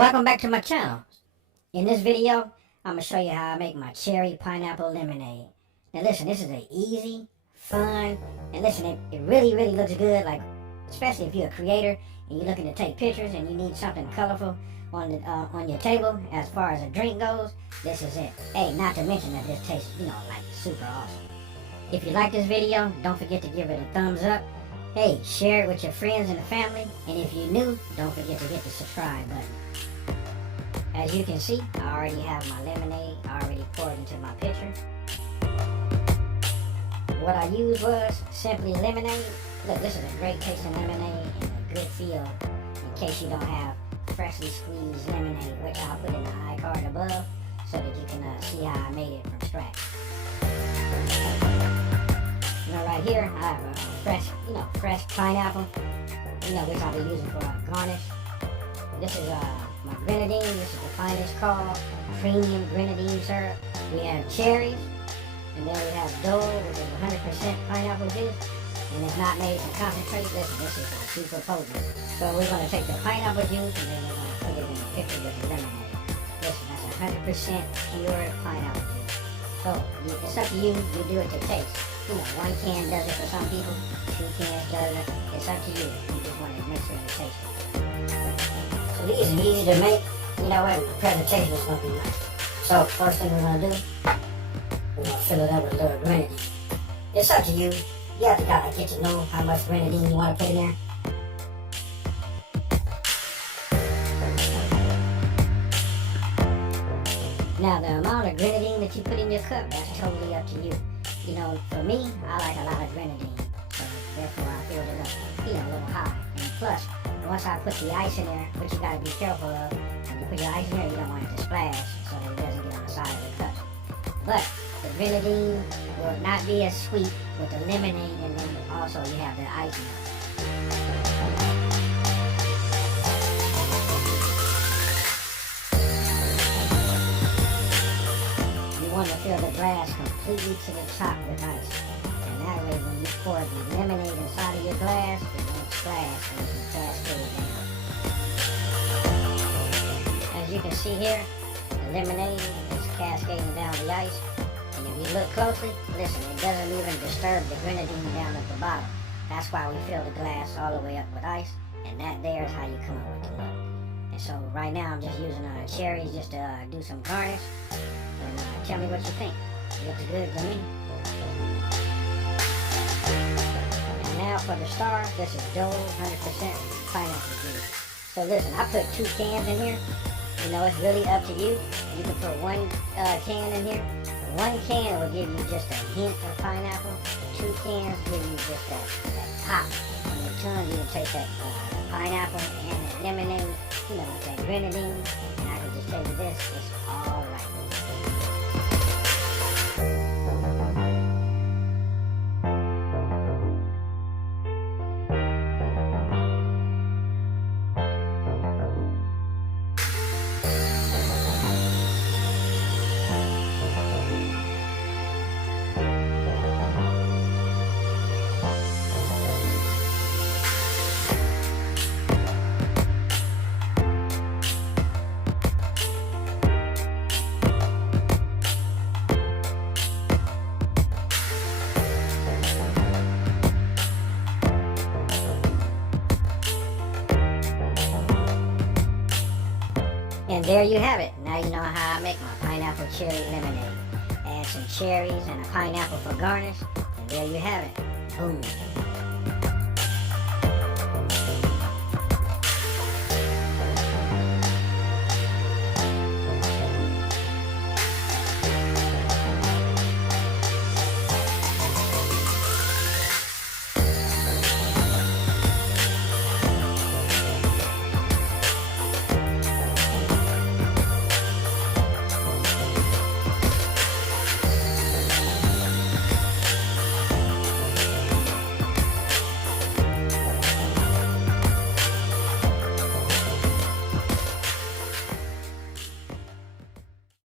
Welcome back to my channel. In this video, I'm going to show you how I make my cherry pineapple lemonade. Now listen, this is an easy, fun, and listen, it really looks good, like especially if you're a creator and you're looking to take pictures and you need something colorful on your table as far as a drink goes, this is it. Hey, not to mention that this tastes, like super awesome. If you like this video, don't forget to give it a thumbs up. Hey, share it with your friends and family, and if you're new, don't forget to hit the subscribe button. As you can see, I already have my lemonade already poured into my pitcher. What I used was simply lemonade. Look, this is a great tasting lemonade and a good feel in case you don't have freshly squeezed lemonade, which I'll put in the iCard above so that you can see how I made it from scratch. Right here, I have a fresh pineapple, which I'll be using for a garnish. This is my grenadine. This is the finest called premium grenadine syrup. We have cherries, and then we have Dole, which is 100% pineapple juice, and it's not made from concentrate. Listen, this is super potent. So we're going to take the pineapple juice, and then we're going to put it in a pitcher with the lemonade. Listen, that's 100% pure pineapple juice. So it's up to you. You do it to taste. One can does it for some people, 2 cans does it. It's up to you. You just want to make sure you taste it. So these are easy to make. You know what? The presentation is going to be like. So first thing we're going to do, we're going to fill it up with a little grenadine. It's up to you. You have to kind of get to know how much grenadine you want to put in there. Now the amount of grenadine that you put in your cup, that's totally up to you. For me, I like a lot of grenadine, so therefore I filled it up, a little high. And plus, once I put the ice in there, which you gotta be careful of, when you put your ice in there, you don't want it to splash so that it doesn't get on the side of the cup. But the grenadine will not be as sweet with the lemonade, and then also you have the ice in it. You want to fill the glass completely to the top with ice. And that way when you pour the lemonade inside of your glass, it won't splash and you can cascade down. As you can see here, the lemonade is cascading down the ice. And if you look closely, listen, it doesn't even disturb the grenadine down at the bottom. That's why we fill the glass all the way up with ice. And that there is how you come up with the look. And so right now I'm just using cherries just to do some garnish. And tell me what you think. It looks good to me. And now for the star, this is Dole 100% pineapple juice. So listen, I put 2 cans in here. It's really up to you. You can put 1 can in here. 1 can will give you just a hint of pineapple. 2 cans give you just that pop. On your tongue, you can taste that pineapple and that lemonade, that grenadine. And I can just tell you this, it's all right. And there you have it. Now you know how I make my pineapple cherry lemonade. Add some cherries and a pineapple for garnish. And there you have it. Boom.